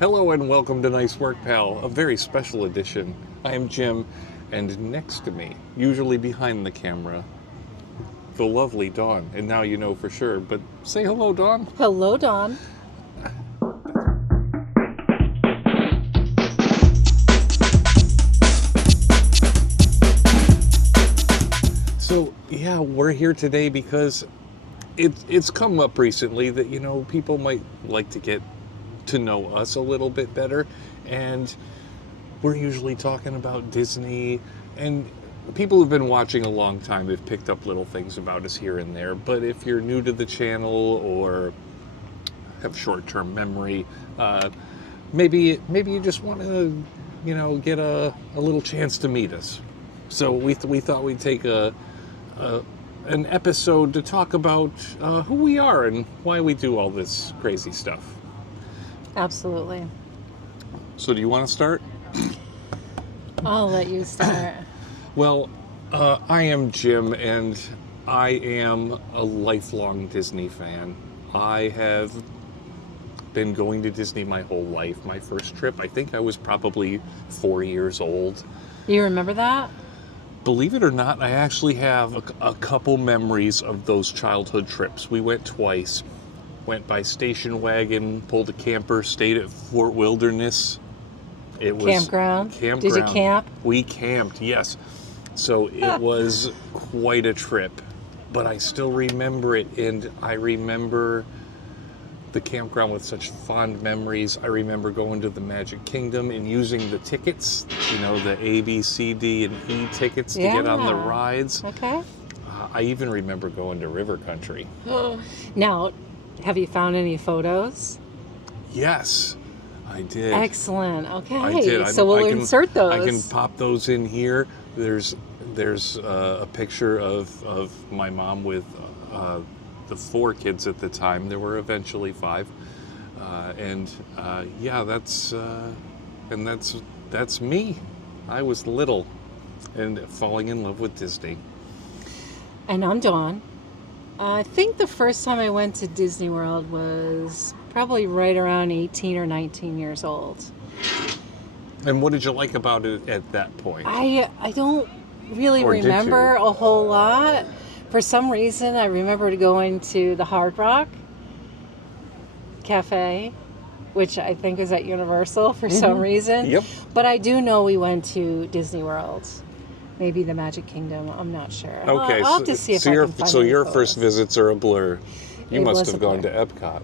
Hello and welcome to Nice Work Pal, a very special edition. I am Jim, and next to me, usually behind the camera, the lovely Dawn. And now you know for sure, but say hello, Dawn. Hello, Dawn. So, yeah, we're here today because it's come up recently that, people might like to get to know us a little bit better, and we're usually talking about Disney, and people who've been watching a long time have picked up little things about us here and there. But if you're new to the channel or have short-term memory, maybe you just want to get a little chance to meet us. So we thought we'd take an episode to talk about who we are and why we do all this crazy stuff. Absolutely. So do you want to start? I'll let you start. Well, I am Jim, and I am a lifelong Disney fan. I have been going to Disney my whole life. My first trip, I think I was probably 4 years old. You remember that? Believe it or not, I actually have a couple memories of those childhood trips. We went twice. Went by station wagon, pulled a camper, stayed at Fort Wilderness. It was Campground. Did you camp? We camped, yes. So it was quite a trip, but I still remember it, and I remember the campground with such fond memories. I remember going to the Magic Kingdom and using the tickets, the A, B, C, D, and E tickets to get on the rides. Okay. I even remember going to River Country. Now, have you found any photos? Yes, I did. Excellent. Okay. I did. So we'll insert those. I can pop those in here. There's a picture of my mom with the 4 kids at the time. There were eventually 5, that's me. I was little and falling in love with Disney. And I'm Dawn. I think the first time I went to Disney World was probably right around 18 or 19 years old. And what did you like about it at that point? I don't really remember a whole lot. For some reason, I remember going to the Hard Rock Cafe, which I think is at Universal for some reason. Yep. But I do know we went to Disney World. Maybe the Magic Kingdom. I'm not sure. Okay, I'll have to see if I can find so any your photos. first visits are a blur. You It must was have a gone blur. to Epcot.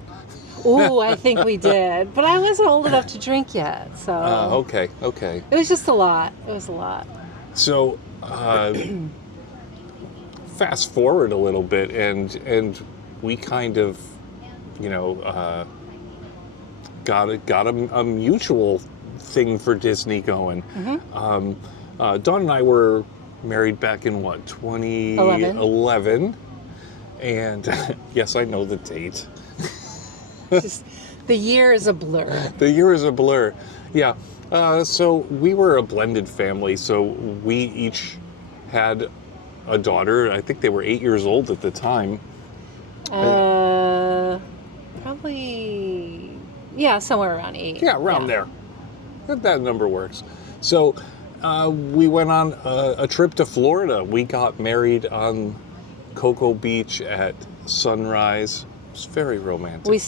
Ooh, I think we did. But I wasn't old enough to drink yet, so... Okay. It was just a lot. It was a lot. So, fast forward a little bit, and we kind of, got a mutual thing for Disney going. Mm-hmm. Dawn and I were married back in 2011, and yes, I know the date. Just, the year is a blur. The year is a blur. Yeah. So we were a blended family. So we each had a daughter. I think they were 8 years old at the time. Probably, somewhere around 8. Yeah, around there. That number works. So we went on a trip to Florida. We got married on Cocoa Beach at sunrise. It was very romantic. We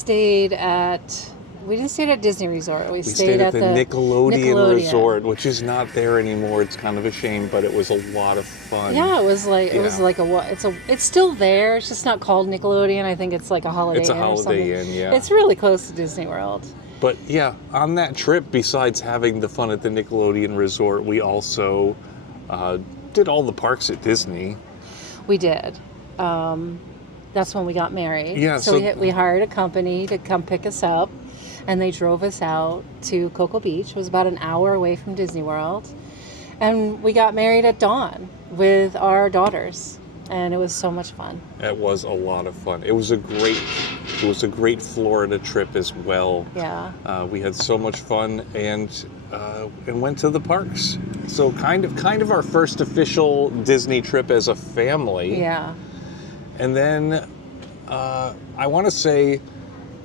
didn't stay at Disney Resort. We stayed at the Nickelodeon Resort, which is not there anymore. It's kind of a shame, but it was a lot of fun. Yeah, it was it's still there. It's just not called Nickelodeon. I think it's like a Holiday Inn. It's a Holiday Inn, yeah. It's really close to Disney World. But yeah, on that trip, besides having the fun at the Nickelodeon Resort, we also did all the parks at Disney. We did. That's when we got married. Yeah, so we hired a company to come pick us up, and they drove us out to Cocoa Beach. It was about an hour away from Disney World. And we got married at dawn with our daughters. And it was so much fun. It was a lot of fun. It was a great Florida trip as well. Yeah. We had so much fun and went to the parks. So kind of our first official Disney trip as a family. Yeah. And then I want to say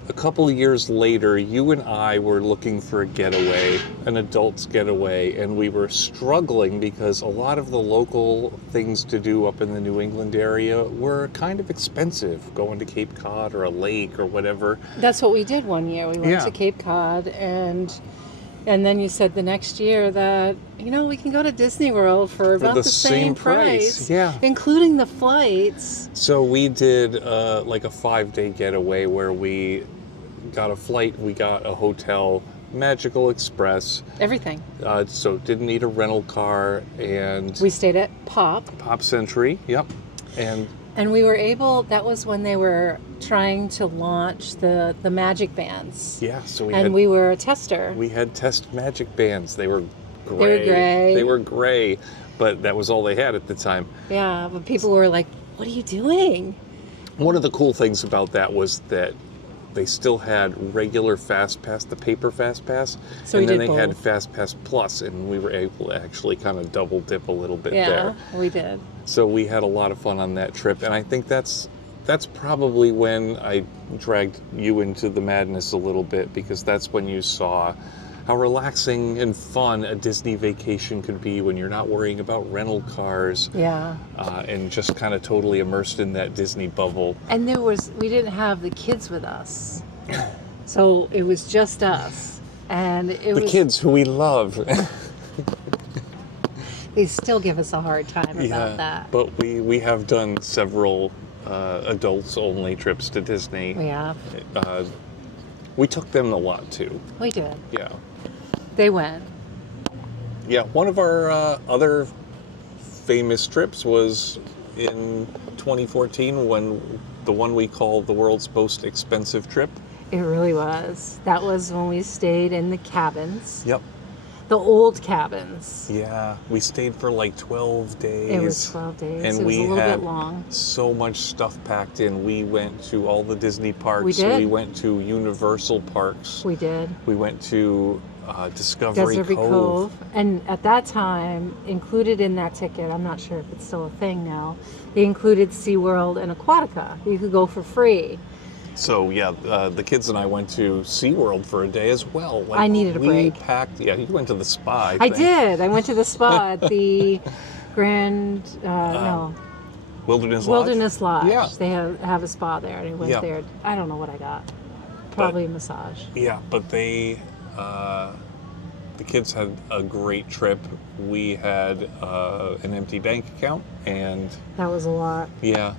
a couple of years later, you and I were looking for a getaway, an adult's getaway, and we were struggling because a lot of the local things to do up in the New England area were kind of expensive, going to Cape Cod or a lake or whatever. That's what we did one year. We went to Cape Cod, and then you said the next year that, we can go to Disney World for about the same price. Yeah. Including the flights. So we did like a 5-day getaway where we got a flight, we got a hotel, Magical Express. Everything. So didn't need a rental car, and we stayed at Pop Century. Yep. And we were able, that was when they were trying to launch the magic bands. Yeah, so we were a tester. We had test magic bands. They were gray. They were gray, but that was all they had at the time. Yeah, but people were like, what are you doing? One of the cool things about that was that they still had regular Fast Pass, the paper Fast Pass, and then they had Fast Pass Plus, and we were able to actually kind of double dip a little bit there. Yeah, we did. So we had a lot of fun on that trip, and I think that's probably when I dragged you into the madness a little bit, because that's when you saw how relaxing and fun a Disney vacation could be when you're not worrying about rental cars. Yeah. And just kind of totally immersed in that Disney bubble. And we didn't have the kids with us. So it was just us. And the kids who we love. They still give us a hard time about that. But we have done several adults only trips to Disney. We have. We took them a lot too. We did. Yeah. They went. Yeah, one of our other famous trips was in 2014, when the one we call the world's most expensive trip. It really was. That was when we stayed in the cabins. Yep. The old cabins. Yeah, we stayed for like 12 days. It was 12 days. And it was a little bit long. So much stuff packed in. We went to all the Disney parks. We did. We went to Universal parks. We did. We went to Discovery Cove. And at that time, included in that ticket, I'm not sure if it's still a thing now, they included SeaWorld and Aquatica. You could go for free. So yeah, the kids and I went to SeaWorld for a day as well. I needed a break. You went to the spa, I did. I went to the spa at the Wilderness Lodge? Wilderness Lodge. Yeah. They have a spa there, and I went there. I don't know what I got. Probably a massage. Yeah, but the kids had a great trip. We had an empty bank account, and that was a lot. Yeah,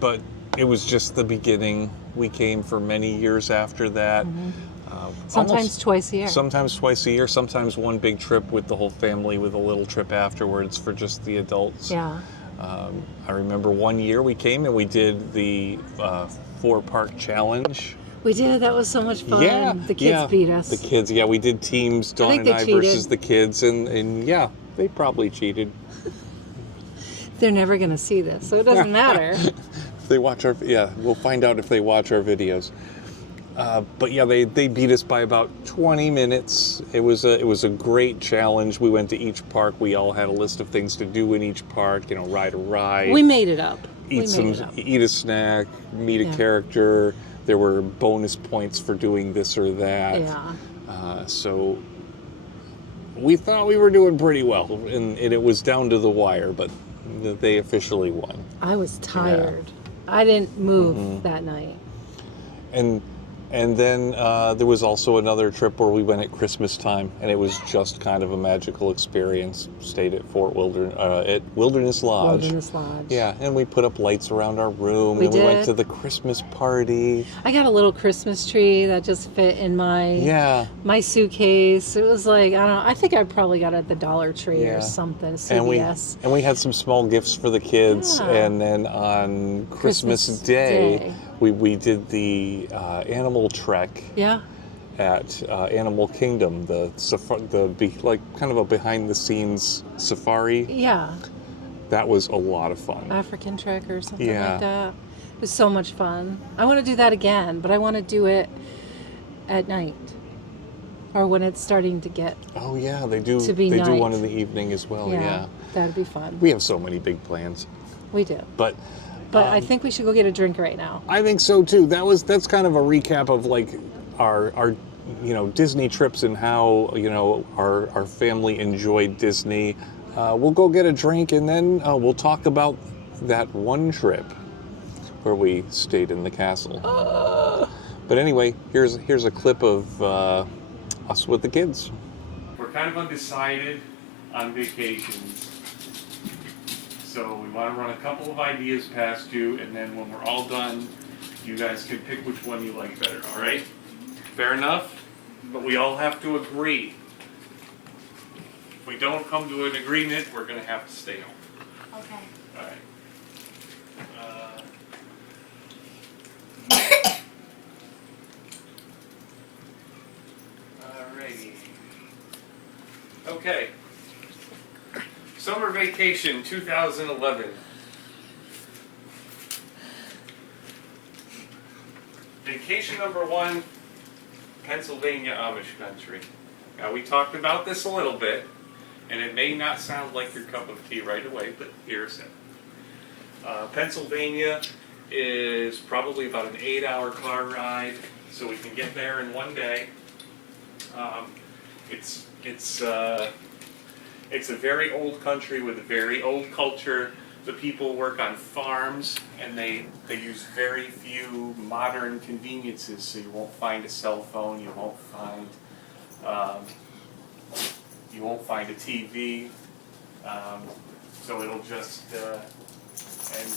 but it was just the beginning. We came for many years after that. Mm-hmm. Sometimes twice a year. Sometimes twice a year. Sometimes one big trip with the whole family, with a little trip afterwards for just the adults. Yeah. I remember one year we came and we did the 4-park challenge. We did. That was so much fun. Yeah, the kids beat us. The kids, we did teams, Dawn and I versus the kids, and yeah, they probably cheated. They're never going to see this, so it doesn't matter. They watch we'll find out if they watch our videos. But yeah, they beat us by about 20 minutes. It was a great challenge. We went to each park. We all had a list of things to do in each park. Ride a ride. We made it up. Eat a snack, meet a character. There were bonus points for doing this or that. Yeah. So we thought we were doing pretty well, and it was down to the wire, but they officially won. I was tired. Yeah. I didn't move that night. And then there was also another trip where we went at Christmas time, and it was just kind of a magical experience. Stayed at Wilderness Lodge. Wilderness Lodge. Yeah, and we put up lights around our room, we went to the Christmas party. I got a little Christmas tree that just fit in my suitcase. It was like, I don't know, I think I probably got it at the Dollar Tree or something, CVS. And we had some small gifts for the kids, and then on Christmas Day. We did the animal trek at Animal Kingdom, kind of a behind the scenes safari. Yeah. That was a lot of fun. African trek or something like that. It was so much fun. I want to do that again, but I want to do it at night. Or when it's starting to get they do one in the evening as well. Yeah. That'd be fun. We have so many big plans. We do. But But I think we should go get a drink right now. I think so too. That's kind of a recap of like our Disney trips and how our family enjoyed Disney. We'll go get a drink and then we'll talk about that one trip where we stayed in the castle. But anyway, here's a clip of us with the kids. We're kind of undecided on vacations. So we want to run a couple of ideas past you, and then when we're all done, you guys can pick which one you like better, all right? Fair enough? But we all have to agree. If we don't come to an agreement, we're going to have to stay home. Okay. All right. Alrighty. Okay. Summer vacation 2011. Vacation number one, Pennsylvania Amish country. Now we talked about this a little bit, and it may not sound like your cup of tea right away, but here's it. Pennsylvania is probably about an 8-hour car ride, so we can get there in one day. It's a very old country with a very old culture. The people work on farms, and they use very few modern conveniences. So you won't find a cell phone, you won't find a TV. So it'll just and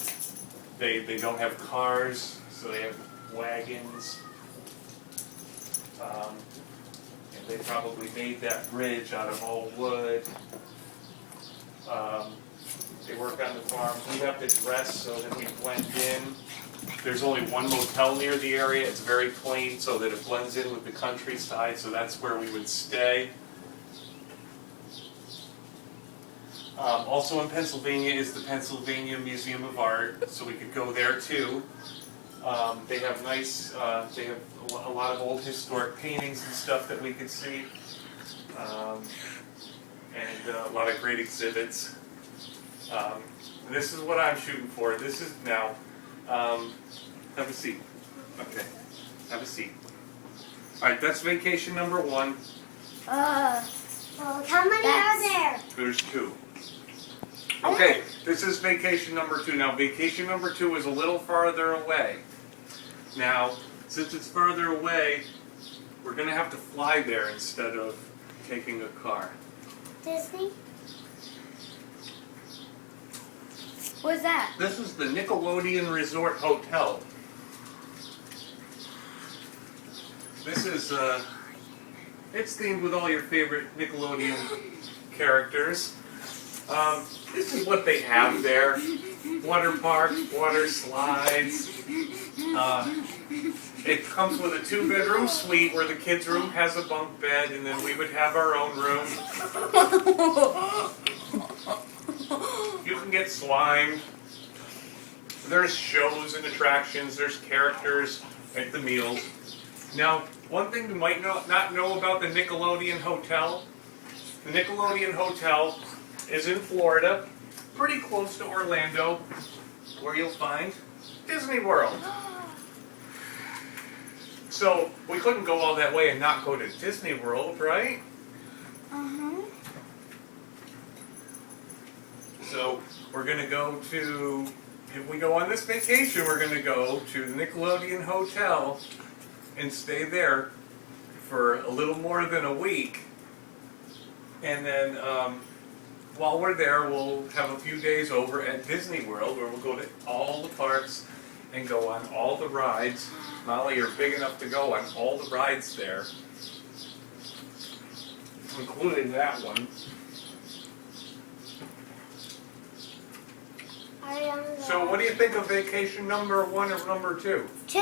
they don't have cars, so they have wagons. And they probably made that bridge out of all wood. They work on the farms. We have to dress so that we blend in. There's only one motel near the area. It's very clean so that it blends in with the countryside, so that's where we would stay. Also in Pennsylvania is the Pennsylvania Museum of Art, so we could go there too. They have they have a lot of old historic paintings and stuff that we could see. And a lot of great exhibits. This is what I'm shooting for. This is now. Have a seat. Okay. Have a seat. All right, that's vacation number one. How many are there? There's two. Okay, this is vacation number two. Now, vacation number two is a little farther away. Now, since it's farther away, we're going to have to fly there instead of taking a car. Disney? What's that? This is the Nickelodeon Resort Hotel. This is, it's themed with all your favorite Nickelodeon characters. This is what they have there. Water park, water slides. It comes with a 2-bedroom suite where the kids' room has a bunk bed, and then we would have our own room. You can get slimed. There's shows and attractions. There's characters at the meals. Now, one thing you might not know about the Nickelodeon Hotel. The Nickelodeon Hotel is in Florida, pretty close to Orlando, where you'll find Disney World. So, we couldn't go all that way and not go to Disney World, right? Uh-huh. So, we're going to go to, if we go on this vacation, we're going to go to the Nickelodeon Hotel and stay there for a little more than a week. And then, while we're there, we'll have a few days over at Disney World, where we'll go to all the parks and go on all the rides. Molly, you're big enough to go on all the rides there, including that one. So what do you think of vacation number one or number two? Two.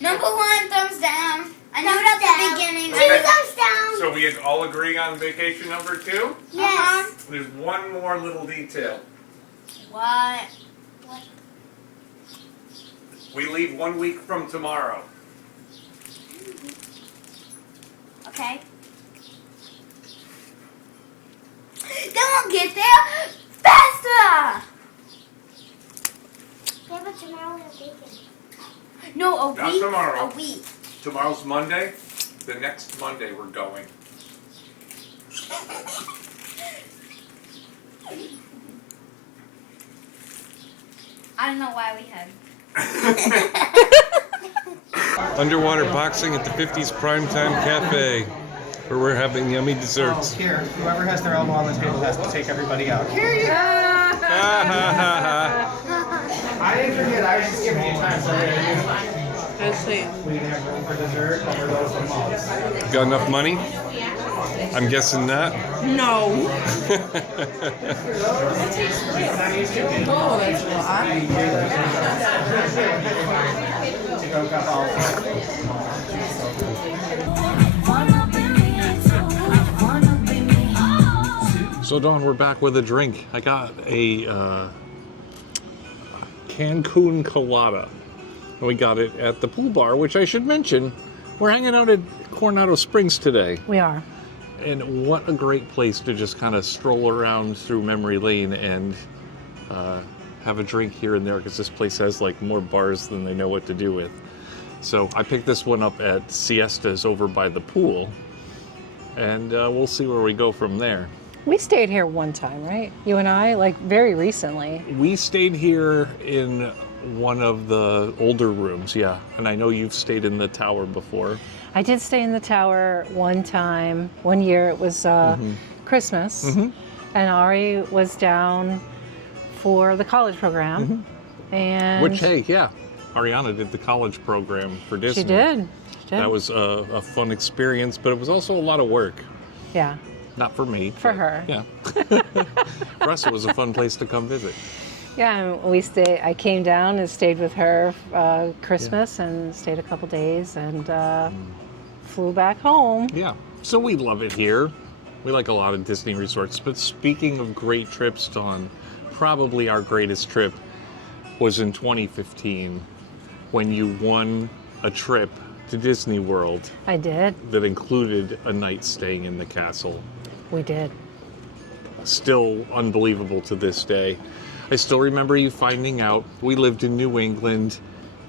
Number one, thumbs down. I know it at the beginning. Okay. Thumbs down. So we all agree on vacation number two? Yes. There's one more little detail. What? We leave 1 week from tomorrow. Okay. Then we'll get there faster. tomorrow we're taking. No, a Not week. tomorrow. A week. Tomorrow's Monday. The next Monday we're going. I don't know why we had. Underwater boxing at the 50s Primetime Cafe, where we're having yummy desserts. Oh, here, whoever has their elbow on the table has to take everybody out. Here you go! I didn't forget, I was just giving you time. So That's sweet. we can have room for dessert or those for moms. Got enough money? I'm guessing not. No. Oh, that's a So Dawn, we're back with a drink. I got a Cancun Colada. And we got it at the pool bar, which I should mention, we're hanging out at Coronado Springs today. We are. And what a great place to just kind of stroll around through memory lane and have a drink here and there, because this place has like more bars than they know what to do with. So I picked this one up at Siestas over by the pool, and we'll see where we go from there. We stayed here one time, right? You and I, like very recently. We stayed here in one of the older rooms, yeah. And I know you've stayed in the tower before. I did stay in the tower one time. One year it was Christmas, and Ari was down for the college program. And Which, hey, yeah, Ariana did the college program for Disney. she did. That was a fun experience, but it was also a lot of work. Yeah. Not for me. For her. Yeah. For us, it was a fun place to come visit. Yeah, and I came down and stayed with her Christmas and stayed a couple days and flew back home. Yeah. So we love it here. We like a lot of Disney resorts. But speaking of great trips, Dawn, probably our greatest trip was in 2015 when you won a trip to Disney World I did. that included a night staying in the castle. We did. Still unbelievable to this day. I still remember you finding out. We lived in New England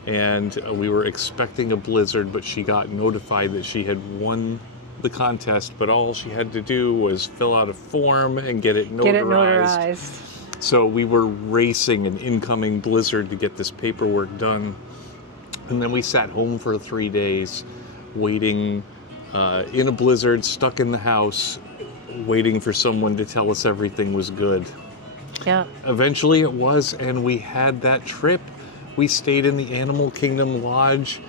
and we were expecting a blizzard, but she got notified that she had won the contest, but all she had to do was fill out a form and get it notarized. Get it notarized. So we were racing an incoming blizzard to get this paperwork done. And then we sat home for 3 days, waiting in a blizzard, stuck in the house, waiting for someone to tell us everything was good. Yeah. Eventually it was, and we had that trip. We stayed in the Animal Kingdom Lodge.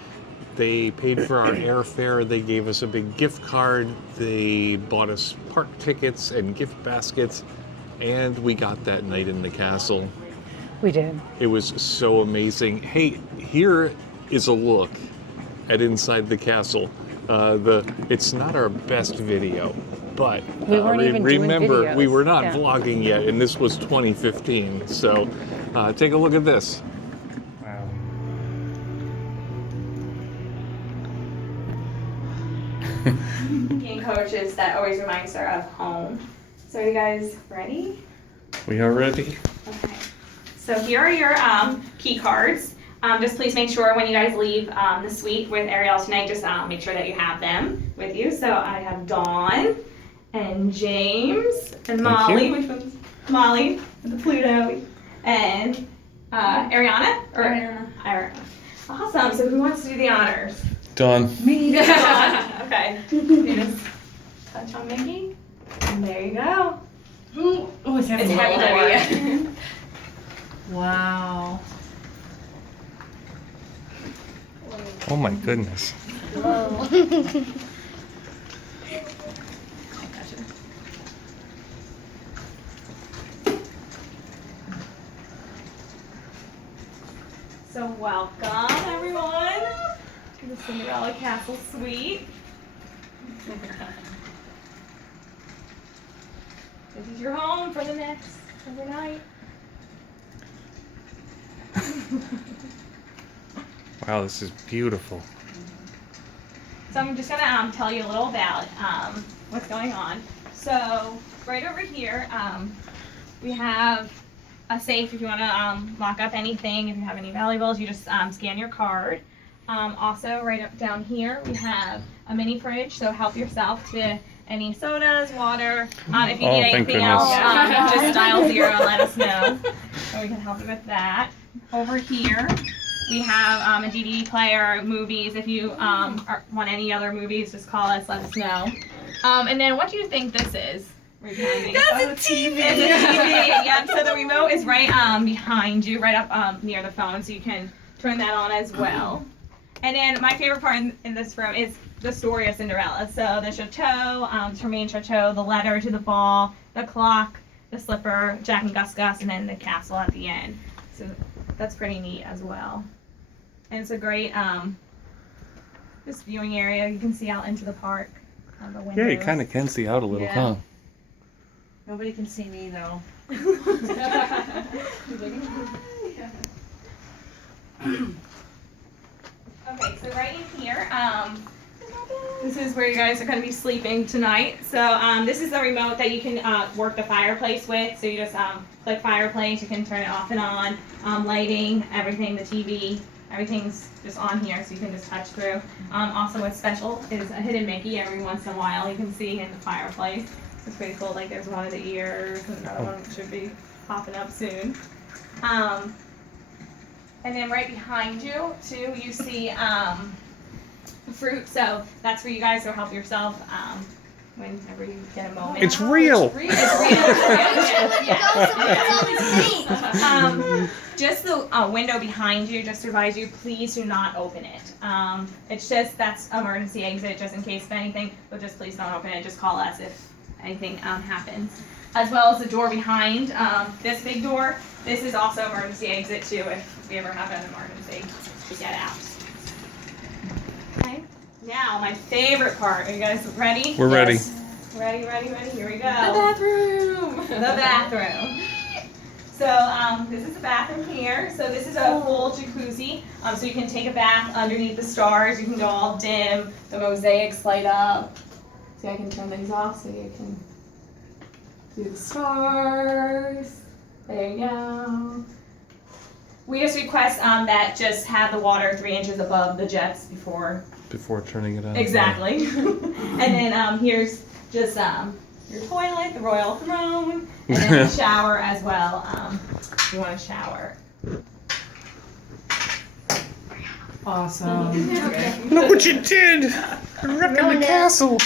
They paid for our airfare. They gave us a big gift card. They bought us park tickets and gift baskets, and we got that night in the castle. We did. It was so amazing. Hey, here is a look at inside the castle. It's not our best video, but We weren't even doing remember, videos. we were not Yeah. vlogging yet, and this was 2015. So take a look at this. Wow. Being coaches, that always reminds her of home. So are you guys ready? We are ready. Okay. So here are your key cards. Just please make sure when you guys leave the suite with Ariel tonight, just make sure that you have them with you. So I have Dawn and James and Molly. you. Which one's Molly? The Pluto. And Ariana? Or Ariana. Awesome. So who wants to do the honors? Dawn. Me. Okay. You just touch on Mickey. And there you go. Oh, it's It's heavy. Wow. Oh my goodness. So welcome everyone to the Cinderella Castle suite. This is your home for the next overnight. Wow, this is beautiful. So I'm just gonna tell you a little about what's going on. So right over here, we have a safe if you want to lock up anything. If you have any valuables, you just scan your card. Also, right up down here, we have a mini fridge, so help yourself to any sodas, water. If you Oh, need thank anything goodness. else, just dial 0 and let us know. So we can help you with that. Over here, we have a DVD player, movies. If you want any other movies, just call us, let us know. And then what do you think this is? Right behind me. That's a TV. It's a TV. Yep. So the remote is right behind you, right up near the phone, so you can turn that on as well. And then my favorite part in this room is the story of Cinderella. So the chateau, Tremaine Chateau, the letter to the ball, the clock, the slipper, Jack and Gus Gus, and then the castle at the end. So that's pretty neat as well. And it's a great just viewing area. You can see out into the park. The windows. Yeah, you kind of can see out a little, Yeah. huh? Nobody can see me though. Okay, so right in here, this is where you guys are going to be sleeping tonight. So this is the remote that you can work the fireplace with. So you just click fireplace, you can turn it off and on, lighting, everything, the TV, everything's just on here, so you can just touch through. Also what's special is a hidden Mickey every once in a while you can see in the fireplace. It's pretty cool, like there's one of the ears, and another one should be popping up soon. And then right behind you, too, you see fruit. So that's where you guys will help yourself whenever you get a moment. It's real. It's real. Yeah. Just the window behind you, just to advise you, please do not open it. It's just, that's emergency exit, just in case of anything, but just please don't open it. Just call us if anything happens. As well as the door behind, this big door, this is also emergency exit too, if we ever have an emergency to get out. Okay, now my favorite part. Are you guys ready? We're ready. Ready, here we go. The bathroom. The bathroom. So this is the bathroom here. So this is a full jacuzzi. So you can take a bath underneath the stars. You can go all dim. The mosaics light up. See, I can turn these off so you can do the stars. There you go. We just request that just have the water 3 inches above the jets before. Before turning it on. Exactly. And then here's just your toilet, the royal throne, and then the shower as well. If you want to shower. Awesome. Look what you did! You're wrecking the castle!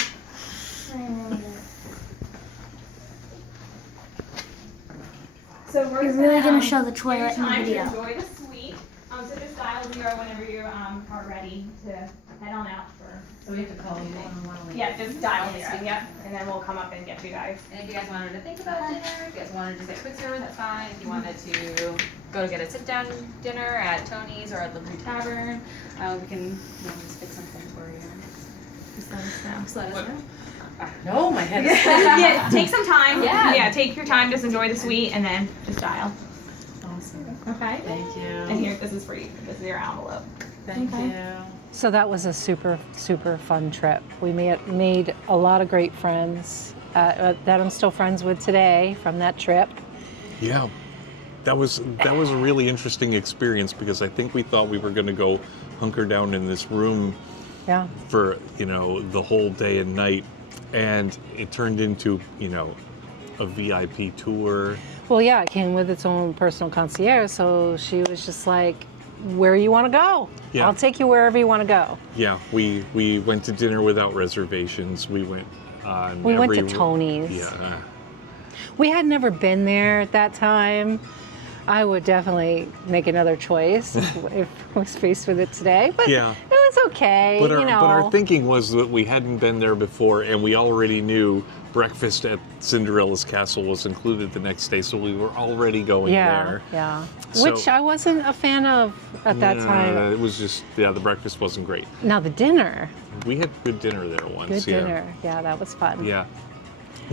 So we're You're really gonna show the give toilet you in the time to video. enjoy the suite. So just dial 0 whenever you are ready to head on out for. So we have to call you. Yeah, just dial 0. Yep, and then we'll come up and get you guys. And if you guys wanted to think about dinner, if you guys wanted to get quick service, that's fine. If you wanted to go to get a sit-down dinner at Tony's or at Liberty Tavern, we can just fix something for you. Just let us know. Just let us know. No, my head is Yeah, take some time. Yeah. Take your time. Just enjoy the suite, and then just dial. awesome. Okay. Thank you. And here, this is for you. This is your envelope. Thank Okay. you. So that was a super, super fun trip. We made a lot of great friends that I'm still friends with today from that trip. Yeah. That was a really interesting experience because I think we thought we were going to go hunker down in this room Yeah. for, the whole day and night. And it turned into, a VIP tour. Well, yeah, it came with its own personal concierge, so she was just like, where you want to go? Yeah. I'll take you wherever you want to go. Yeah, we went to dinner without reservations. We went on We went to every- Tony's. Yeah. We had never been there at that time. I would definitely make another choice if I was faced with it today, but Yeah. it was okay, But our thinking was that we hadn't been there before, and we already knew breakfast at Cinderella's Castle was included the next day, so we were already going Yeah, there. yeah. So- Which I wasn't a fan of at that time. It was just, the breakfast wasn't great. Now the dinner, We had good dinner there once. good dinner. Yeah, that was fun. Yeah.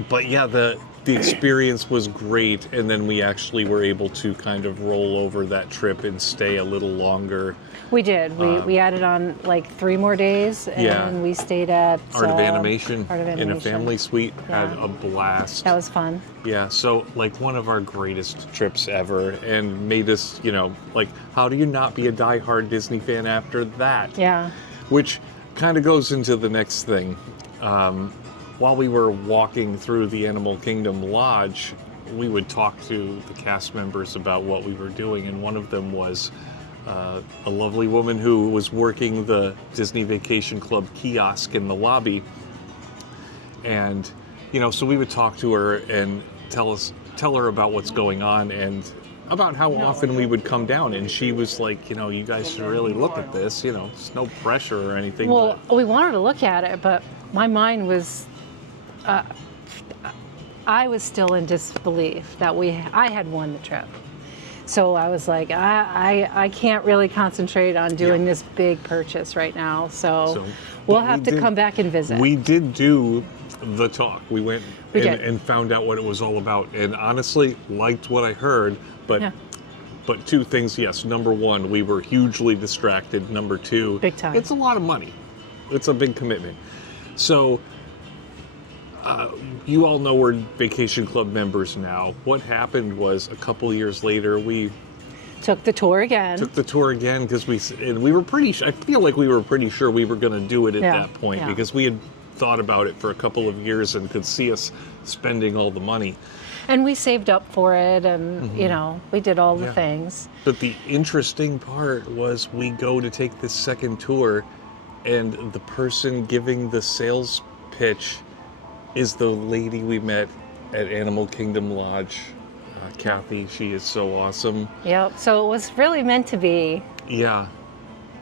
But yeah, the experience was great, and then we actually were able to kind of roll over that trip and stay a little longer. We did. We added on like 3 more days, and Yeah. we stayed at Art of Animation Art of in a Animation. family suite. Yeah. Had a blast. That was fun. Yeah, so like one of our greatest trips ever, and made us, like, how do you not be a diehard Disney fan after that? Yeah. Which kind of goes into the next thing. While we were walking through the Animal Kingdom Lodge, we would talk to the cast members about what we were doing, and one of them was a lovely woman who was working the Disney Vacation Club kiosk in the lobby. And, so we would talk to her and tell her about what's going on and about how often we would come down. And she was like, you guys should really look at this. It's no pressure or anything. Well, we wanted to look at it, but my mind was, I was still in disbelief that I had won the trip. So I was like, I can't really concentrate on doing this big purchase right now. So we'll have to come back and visit. We did do the talk. We went did. and found out what it was all about. And honestly, liked what I heard. But 2 things, yes. Number 1, we were hugely distracted. Number 2, Big time. It's a lot of money. It's a big commitment. So you all know we're Vacation Club members now. What happened was a couple years later, we took the tour again. Because we were I feel like we were pretty sure we were going to do it at that point because we had thought about it for a couple of years and could see us spending all the money. And we saved up for it, and we did all the things. But the interesting part was we go to take this second tour, and the person giving the sales pitch is the lady we met at Animal Kingdom Lodge, Kathy. She is so awesome. Yep. So it was really meant to be. Yeah,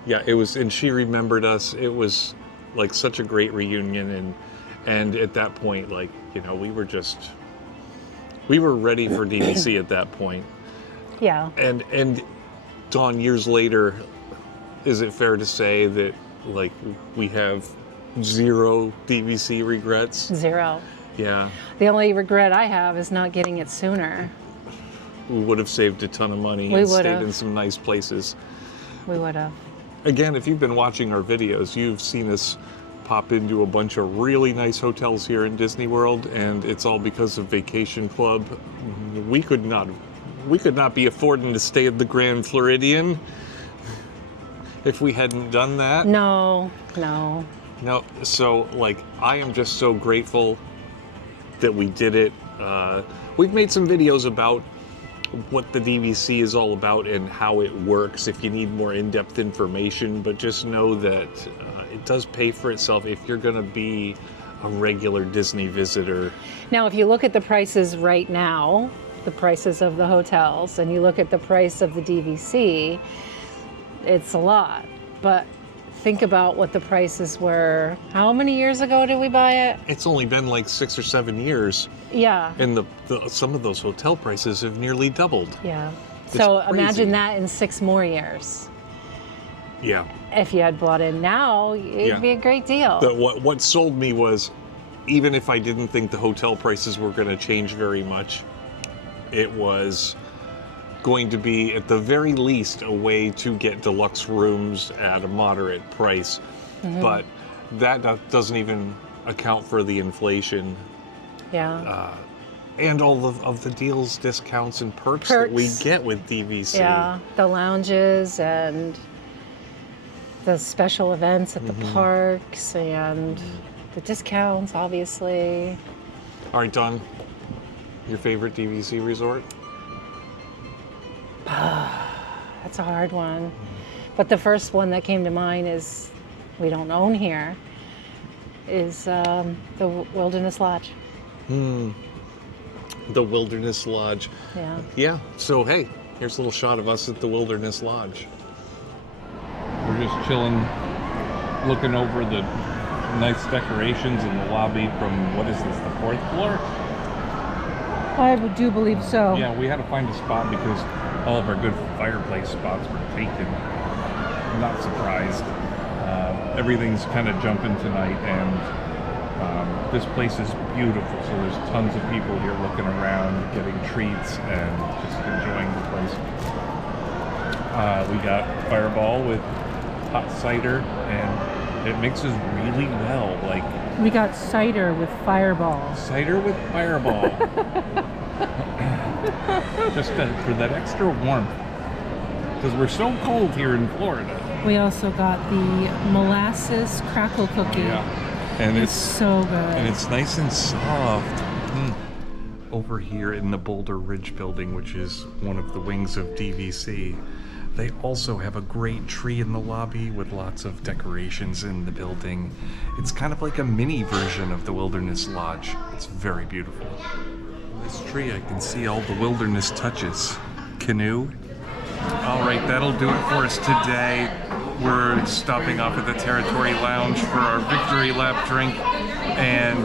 it was, and she remembered us. It was like such a great reunion, and at that point, like, we were ready for DVC at that point. Yeah. And Dawn, years later, is it fair to say that, like, we have 0 DVC regrets? 0. Yeah. The only regret I have is not getting it sooner. We would have saved a ton of money We and would stayed have. in some nice places. We would have. Again, if you've been watching our videos, you've seen us pop into a bunch of really nice hotels here in Disney World, and it's all because of Vacation Club. We could not be affording to stay at the Grand Floridian if we hadn't done that. No. So, like, I am just so grateful that we did it. We've made some videos about what the DVC is all about and how it works if you need more in-depth information, but just know that it does pay for itself if you're going to be a regular Disney visitor. Now, if you look at the prices right now, the prices of the hotels, and you look at the price of the DVC, it's a lot. But think about what the prices were. How many years ago did we buy it? It's only been like 6 or 7 years, Yeah. and some of those hotel prices have nearly doubled. Yeah. It's So crazy. imagine that in 6 more years. Yeah. If you had bought in now, it'd be a great deal. What sold me was, even if I didn't think the hotel prices were going to change very much, it was going to be, at the very least, a way to get deluxe rooms at a moderate price. But that doesn't even account for the inflation Yeah. and all of the deals, discounts, and perks that we get with DVC. Yeah. The lounges and the special events at the parks and the discounts, obviously. All right, Dawn, your favorite DVC resort? That's a hard one. But the first one that came to mind is, we don't own here, is the Wilderness Lodge. The Wilderness Lodge. Yeah. Yeah, so hey, here's a little shot of us at the Wilderness Lodge. We're just chilling, looking over the nice decorations in the lobby from, what is this, the 4th floor? I do believe so. Yeah, we had to find a spot because all of our good fireplace spots were taken. I'm not surprised. Everything's kind of jumping tonight, and This place is beautiful, so there's tons of people here looking around, getting treats, and just enjoying the place. We got Fireball with hot cider, and it mixes really well. Like We got cider with Fireball. cider with Fireball, just for that extra warmth, because we're so cold here in Florida. We also got the molasses crackle cookie. Yeah, and It's so good. and it's nice and soft. Over here in the Boulder Ridge building, which is one of the wings of DVC, they also have a great tree in the lobby with lots of decorations in the building. It's kind of like a mini version of the Wilderness Lodge. It's very beautiful. This tree, I can see all the wilderness touches. Canoe. All right, that'll do it for us today. We're stopping off at the Territory Lounge for our victory lap drink, and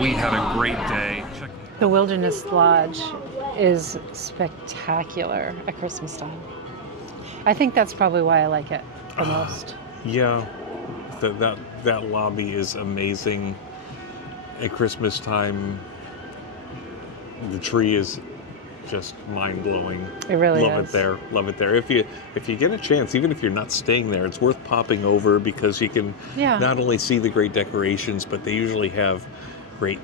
we had a great day. The Wilderness Lodge is spectacular at Christmas time. I think that's probably why I like it the most. Yeah, that lobby is amazing. At Christmas time, the tree is just mind-blowing. It really Love is. it there. Love it there. If you get a chance, even if you're not staying there, it's worth popping over because you can not only see the great decorations, but they usually have great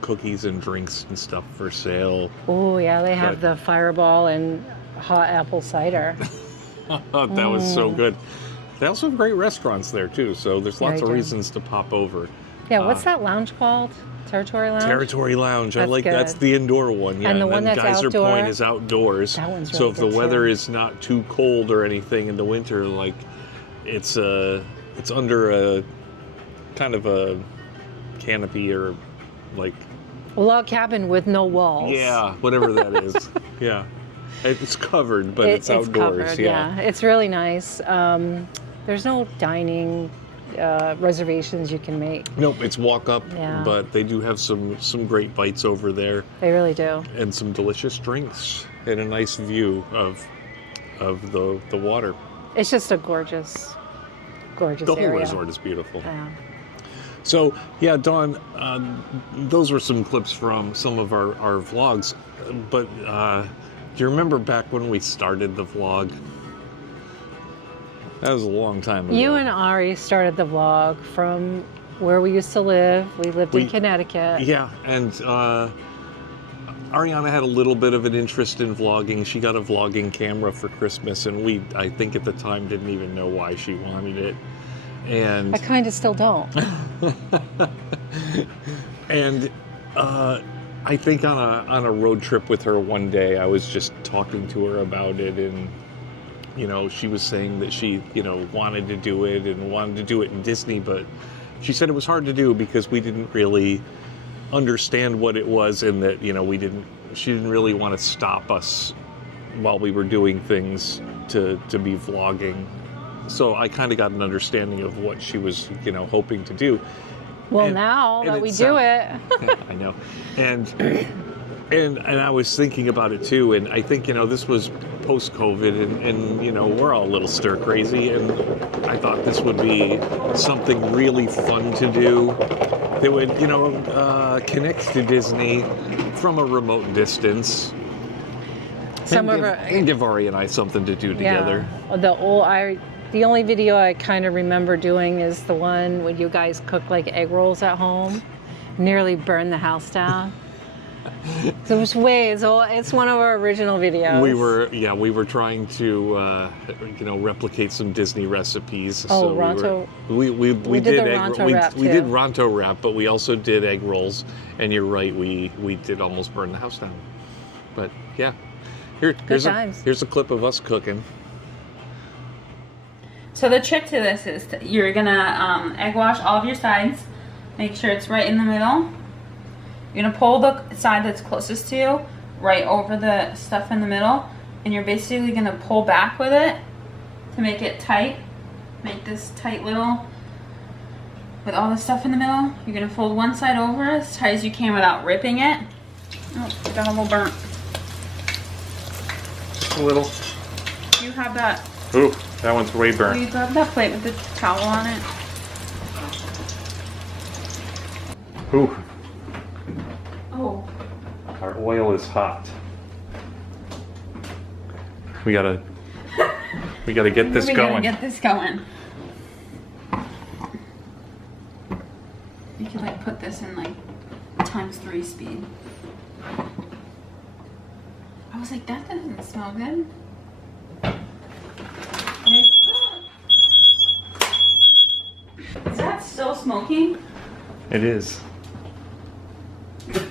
cookies and drinks and stuff for sale. Oh yeah, they have But- the Fireball and hot apple cider. That was so good. They also have great restaurants there too, so there's lots Very of good. reasons to pop over. Yeah, what's that lounge called? Territory Lounge? Territory Lounge. That's That's good. the indoor one. Yeah, And the one then that's Geyser outdoor? Point is outdoors. That one's so really if the good, weather too. is not too cold or anything in the winter, like it's under a kind of a canopy or like A log cabin with no walls. yeah, whatever that is. Yeah, it's covered, but it's outdoors. Covered, yeah. It's really nice. There's no dining reservations you can make. Nope, it's walk up, Yeah. but they do have some great bites over there They really do. and some delicious drinks and a nice view of the water. It's just a gorgeous The whole area. resort is beautiful. Yeah. So, yeah, Dawn, those were some clips from some of our vlogs. But do you remember back when we started the vlog? That was a long time ago. You and Ari started the vlog from where we used to live. We lived in Connecticut. Yeah, and Ariana had a little bit of an interest in vlogging. She got a vlogging camera for Christmas, and I think at the time, didn't even know why she wanted it. And I kind of still don't. and I think on a road trip with her one day, I was just talking to her about it, and she was saying that she wanted to do it and wanted to do it in Disney, but she said it was hard to do because we didn't really understand what it was, and that she didn't really want to stop us while we were doing things to be vlogging. So I kind of got an understanding of what she was, hoping to do. Well, now that we do it. I know. And I was thinking about it too, and I think, this was post-COVID, and we're all a little stir-crazy, and I thought this would be something really fun to do that would, connect to Disney from a remote distance. And give Ari and I something to do together. Yeah. The only video I kind of remember doing is the one when you guys cook like egg rolls at home, nearly burned the house down. So it's one of our original videos. We were trying to replicate some Disney recipes. Oh, so Ronto. We did did the egg Ronto wrap, we too. did Ronto wrap, but we also did egg rolls. And you're right, we did almost burn the house down. But yeah, here's a clip of us cooking. So the trick to this is you're gonna egg wash all of your sides. Make sure it's right in the middle. You're gonna pull the side that's closest to you right over the stuff in the middle, and you're basically gonna pull back with it to make it tight. Make this tight little, with all the stuff in the middle. You're gonna fold one side over as tight as you can without ripping it. Oh, got a little burnt. Just a little. You have that. Ooh, that one's way Will burnt. you grab that plate with the towel on it? Ooh, Oh. our oil is hot. We gotta get this We going. gotta get this going. You could like put this in like ×3 speed. I was like, that doesn't smell good. Is that still smoking? It is. Look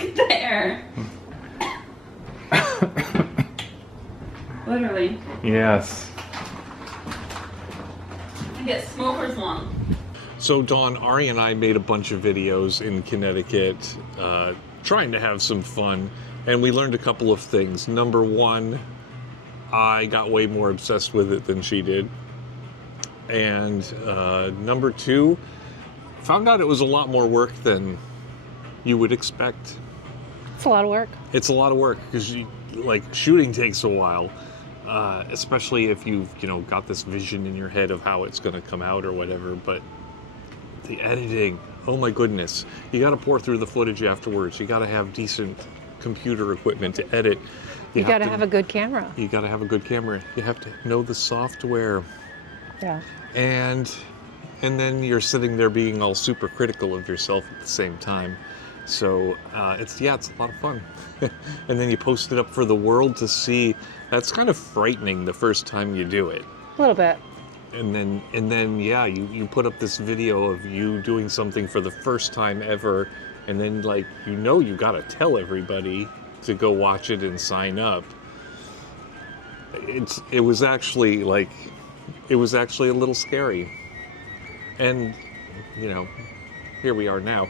at the air. Literally. Yes. I get smoker's lung. So Dawn, Ari and I made a bunch of videos in Connecticut, trying to have some fun, and we learned a couple of things. Number one, I got way more obsessed with it than she did. And number two, found out it was a lot more work than you would expect. It's a lot of work. It's a lot of work because like shooting takes a while, especially if you've got this vision in your head of how it's going to come out or whatever. But the editing, oh my goodness, you got to pour through the footage afterwards. You got to have decent computer equipment to edit. You got to have a good camera. You got to have a good camera. You have to know the software. Yeah. And then you're sitting there being all super critical of yourself at the same time. So it's a lot of fun. And then you post it up for the world to see. That's kind of frightening the first time you do it. A little bit. And then you put up this video of you doing something for the first time ever, and then you got to tell everybody to go watch it and sign up. It was actually a little scary. And here we are now.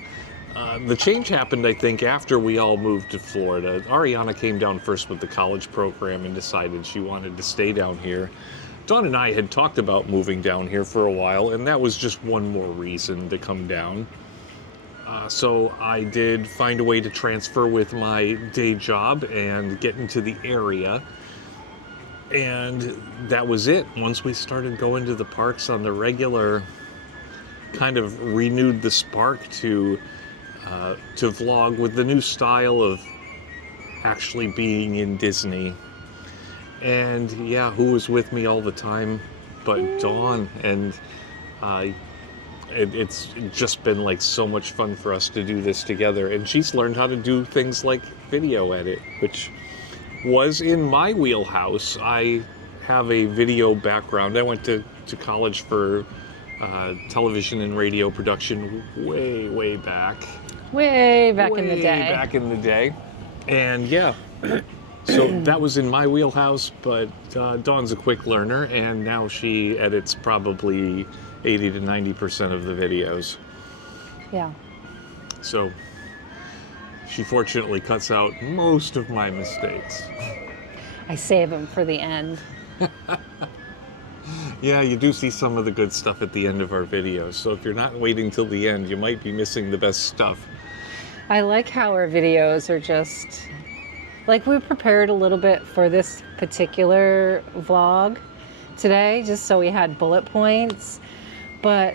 The change happened, I think, after we all moved to Florida. Ariana came down first with the college program and decided she wanted to stay down here. Dawn and I had talked about moving down here for a while, and that was just one more reason to come down. So I did find a way to transfer with my day job and get into the area. And that was it. Once we started going to the parks on the regular, kind of renewed the spark to vlog with the new style of actually being in Disney. And who was with me all the time but Dawn? And it's just been so much fun for us to do this together. And she's learned how to do things like video edit, which was in my wheelhouse. I have a video background. I went to college for television and radio production way back. Way back in the day. Back in the day. And so that was in my wheelhouse, but Dawn's a quick learner, and now she edits probably 80 to 90% of the videos. Yeah. So she fortunately cuts out most of my mistakes. I save them for the end. Yeah, you do see some of the good stuff at the end of our videos, so if you're not waiting till the end, you might be missing the best stuff. I like how our videos are just... we prepared a little bit for this particular vlog today, just so we had bullet points, but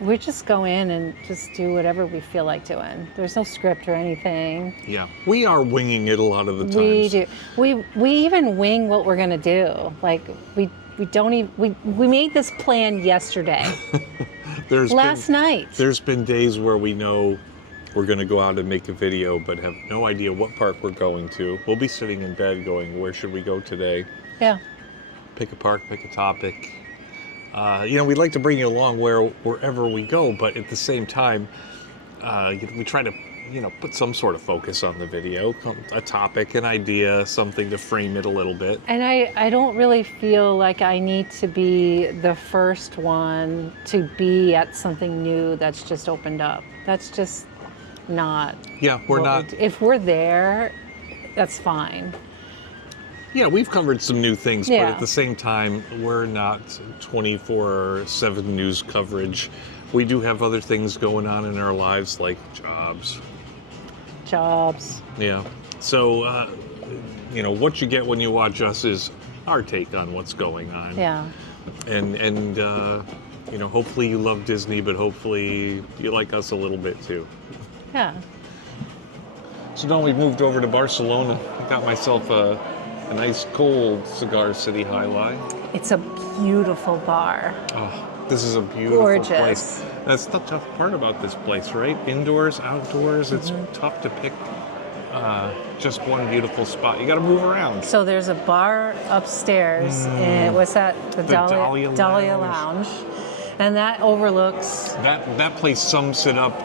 we just go in and just do whatever we feel like doing. There's no script or anything. Yeah, we are winging it a lot of the times. We do. We even wing what we're gonna do. We don't even, we made this plan yesterday. Last night. There's been days where we know we're going to go out and make a video, but have no idea what park we're going to. We'll be sitting in bed going, where should we go today? Yeah. Pick a park, pick a topic. We'd like to bring you along wherever we go, but at the same time, we try to, put some sort of focus on the video, a topic, an idea, something to frame it a little bit. And I don't really feel like I need to be the first one to be at something new that's just opened up. That's just not. Yeah, we're not. If we're there, that's fine. Yeah, we've covered some new things, Yeah. but at the same time, we're not 24/7 news coverage. We do have other things going on in our lives, like jobs. Yeah. So, what you get when you watch us is our take on what's going on. Yeah. And you know, hopefully you love Disney, but hopefully you like us a little bit too. Yeah. So now we've moved over to Barcelona. I got myself a nice cold Cigar City High Life. It's a beautiful bar. Oh, this is a beautiful Gorgeous. place. That's the tough part about this place, right? Indoors, outdoors, it's tough to pick just one beautiful spot. You got to move around. So there's a bar upstairs. And what's that? The Dahlia Dahlia Lounge. Lounge. And that overlooks. That place sums it up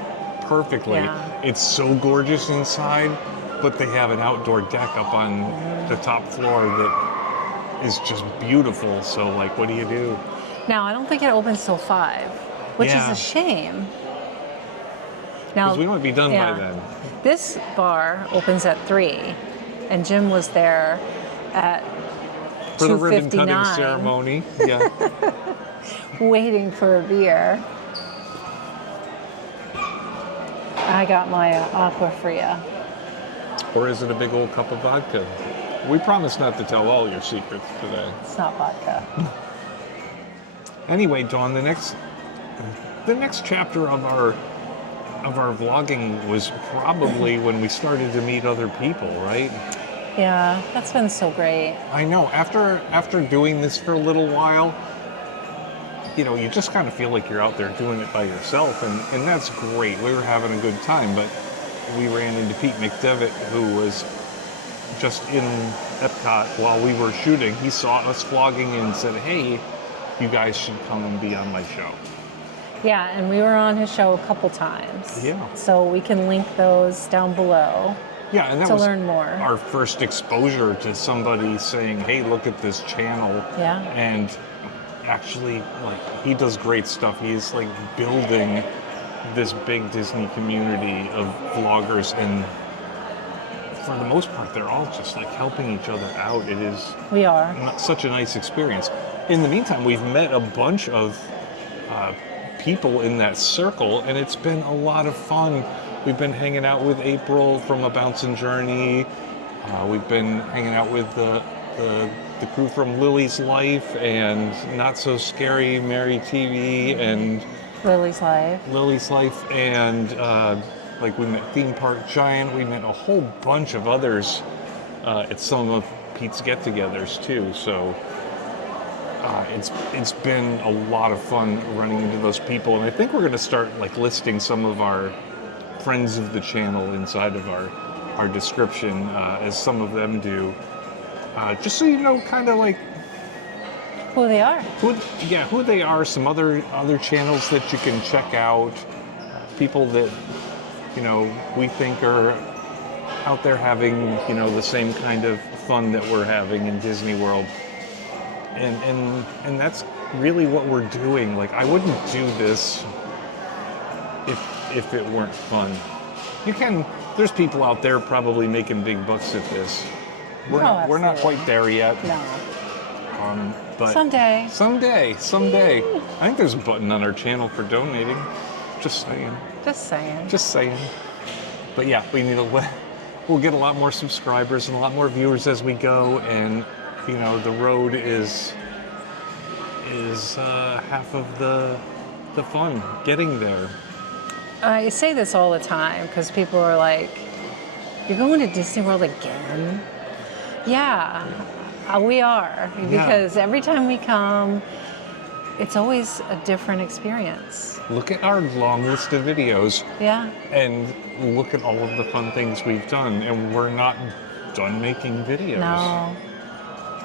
perfectly. Yeah. It's so gorgeous inside, but they have an outdoor deck up on the top floor that is just beautiful. So, like, what do you do? Now, I don't think it opens till 5, which is Yeah. a shame. Now, Because we might be done yeah. by then. This bar opens at 3, and Jim was there at For the ribbon cutting 2:59, ceremony. Yeah. waiting for a beer. I got my Aqua Fria. Or is it a big old cup of vodka? We promise not to tell all your secrets today. It's not vodka. Anyway, Dawn, the next chapter of our vlogging was probably when we started to meet other people, right? Yeah, that's been so great. I know. After doing this for a little while, you know, you just kind of feel like you're out there doing it by yourself, and that's great. We were having a good time, but we ran into Pete McDevitt, who was just in Epcot while we were shooting. He saw us vlogging and said, "Hey, you guys should come and be on my show." Yeah, and we were on his show a couple times. Yeah. So we can link those down below. Yeah, and that To was learn more. our first exposure to somebody saying, "Hey, look at this channel." Yeah. And actually, like, he does great stuff. He's like building this big Disney community of vloggers, and for the most part, they're all just like helping each other out. It is We are. such a nice experience. In the meantime, we've met a bunch of people in that circle, and it's been a lot of fun. We've been hanging out with April from A Bouncin' Journey. We've been hanging out with the crew from Lily's Life and Not So Scary Mary TV and Lily's Life. Lily's Life, and like we met Theme Park Giant. We met a whole bunch of others at some of Pete's get-togethers too. So it's been a lot of fun running into those people, and I think we're going to start like listing some of our friends of the channel inside of our description, as some of them do, just so you know, kind of like Who they are. who they are. Some other channels that you can check out, people that, you know, we think are out there having, you know, the same kind of fun that we're having in Disney World. And that's really what we're doing. Like, I wouldn't do this if it weren't fun. There's people out there probably making big bucks at this. We're not absolutely. quite there yet. No. But Someday. Someday. I think there's a button on our channel for donating. Just saying. Just saying. But yeah, we'll get a lot more subscribers and a lot more viewers as we go, and you know, the road is half of the fun, getting there. I say this all the time because people are like, "You're going to Disney World again?" Yeah, we are. Because every time we come, it's always a different experience. Look at our long list of videos. Yeah. And look at all of the fun things we've done, and we're not done making videos. No.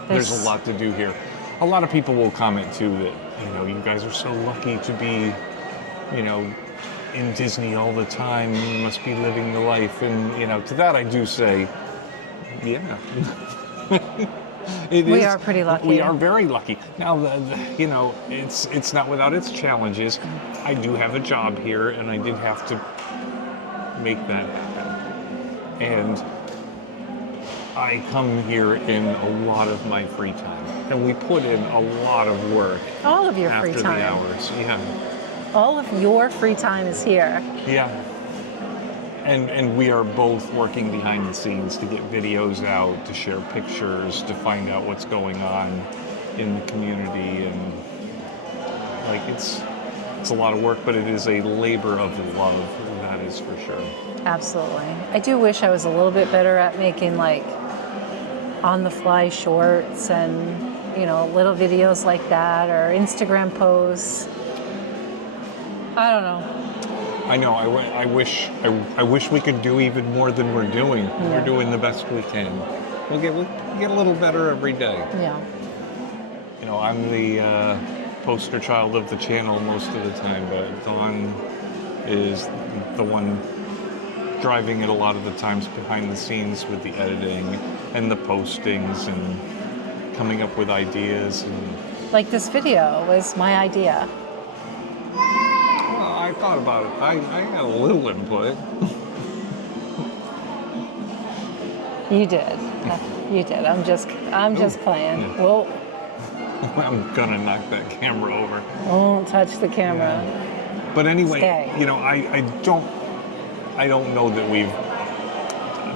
There's a lot to do here. A lot of people will comment too that, you know, you guys are so lucky to be, you know, in Disney all the time. You must be living the life. And, you know, to that I do say, yeah. We are pretty lucky. We are very lucky. Now, you know, it's not without its challenges. I do have a job here, and I did have to make that happen. And I come here in a lot of my free time, and we put in a lot of work. All of your after free time. the hours. Yeah. All of your free time is here. Yeah. And we are both working behind the scenes to get videos out, to share pictures, to find out what's going on in the community, and Like it's a lot of work, but it is a labor of love, that is for sure. Absolutely. I do wish I was a little bit better at making like on-the-fly shorts and, little videos like that, or Instagram posts. I don't know. I know. I wish we could do even more than we're doing. Yeah. We're doing the best we can. We'll get a little better every day. Yeah. I'm the poster child of the channel most of the time, but Dawn is the one driving it a lot of the times behind the scenes with the editing and the postings and coming up with ideas. And Like this video was my idea. well, I thought about it. I had a little input. You did. You did. I'm just playing. Yeah. Whoa. I'm gonna knock that camera over. Won't touch the camera. But anyway, Stay. I don't know that we've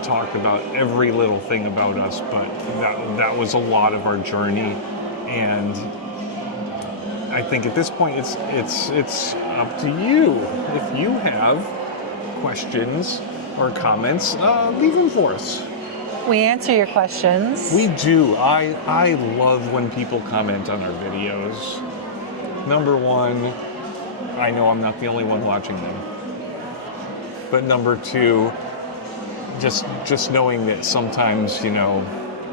talked about every little thing about us, but that was a lot of our journey, and I think at this point it's up to you. If you have questions or comments, leave them for us. We answer your questions. We do. I love when people comment on our videos. Number one, I know I'm not the only one watching them. But number two, just knowing that sometimes,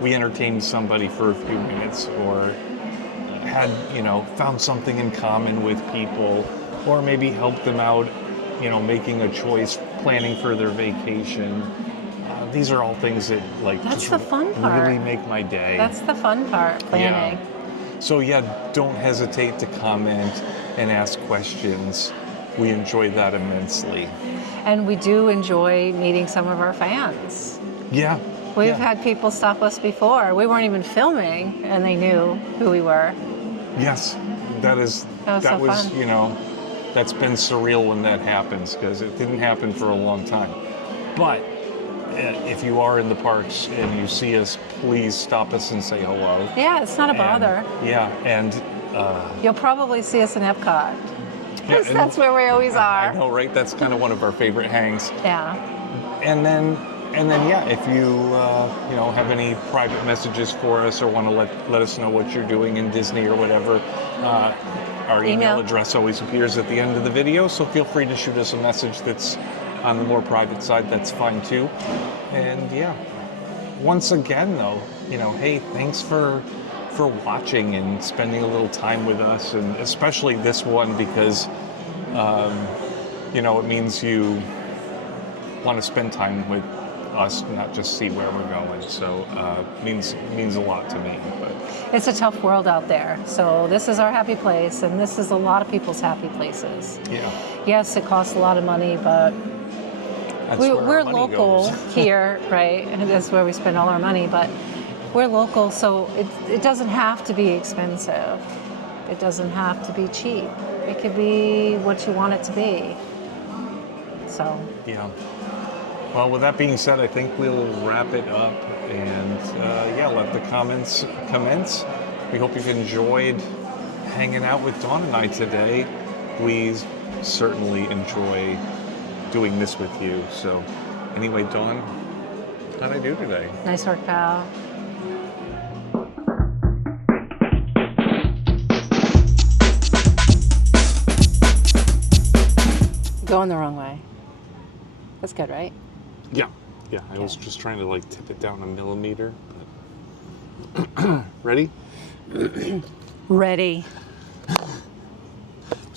we entertained somebody for a few minutes, or had, found something in common with people, or maybe helped them out, making a choice, planning for their vacation. These are all things that That's the fun part. really make my day. That's the fun part, planning. Yeah. So don't hesitate to comment and ask questions. We enjoy that immensely. And we do enjoy meeting some of our fans. Yeah. We've had people stop us before. We weren't even filming, and they knew who we were. Yes, that was fun. That's been surreal when that happens, because it didn't happen for a long time. But if you are in the parks and you see us, please stop us and say hello. Yeah, it's not a bother. And You'll probably see us in Epcot. yeah, Because that's where we always I are. know, right? That's kind of one of our favorite hangs. Yeah. And then, if you have any private messages for us, or want to let us know what you're doing in Disney or whatever, our email address always appears at the end of the video. So feel free to shoot us a message that's on the more private side. That's fine too. And once again, though, hey, thanks for watching and spending a little time with us, and especially this one, because it means you want to spend time with us, not just see where we're going. So means a lot to me. But It's a tough world out there. So this is our happy place, and this is a lot of people's happy places. yeah, Yes, it costs a lot of money, but that's where we're our money local goes. here, right? And that's where we spend all our money, but we're local, so it doesn't have to be expensive. It doesn't have to be cheap. It could be what you want it to be. So, Yeah. Well, with that being said, I think we'll wrap it up, and let the comments commence. We hope you've enjoyed hanging out with Dawn and I today. We certainly enjoy doing this with you. So anyway, Dawn, how'd I do today? nice work, pal. Going the wrong way. That's good, right? Yeah. I was just trying to tip it down a millimeter. But ready? Ready.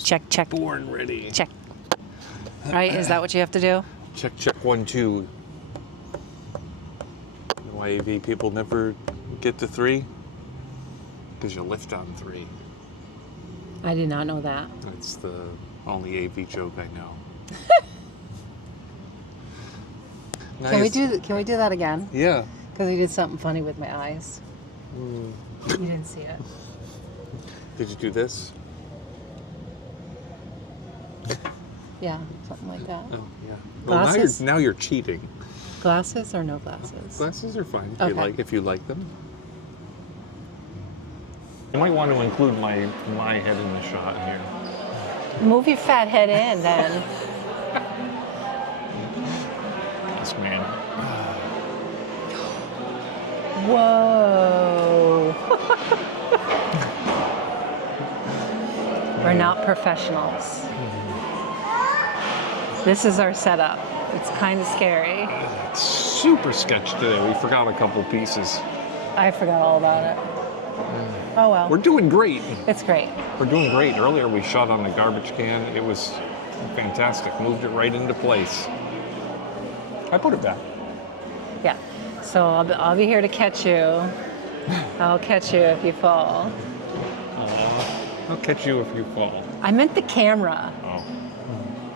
Check. Born ready. Check. Right? Is that what you have to do? Check 1, 2. You know why AV people never get to 3? Because you lift on 3. I did not know that. That's the only AV joke I know. Can we do that again? Yeah. Because he did something funny with my eyes. You didn't see it. Did you do this? Yeah, something like that. Oh, yeah. Well, Glasses? now you're cheating. Glasses or no glasses? Glasses are fine Okay. if you like them. You might want to include my head in the shot here. Move your fat head in then. Yes, ma'am. Whoa. We're not professionals. This is our setup. It's kind of scary. It's super sketch today. We forgot a couple pieces. I forgot all about it. Oh well. We're doing great. It's great. We're doing great. Earlier we shot on the garbage can. It was fantastic. Moved it right into place. I put it back. Yeah. So I'll be here to catch you. I'll catch you if you fall. I'll catch you if you fall. I meant the camera. Oh.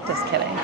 Just kidding.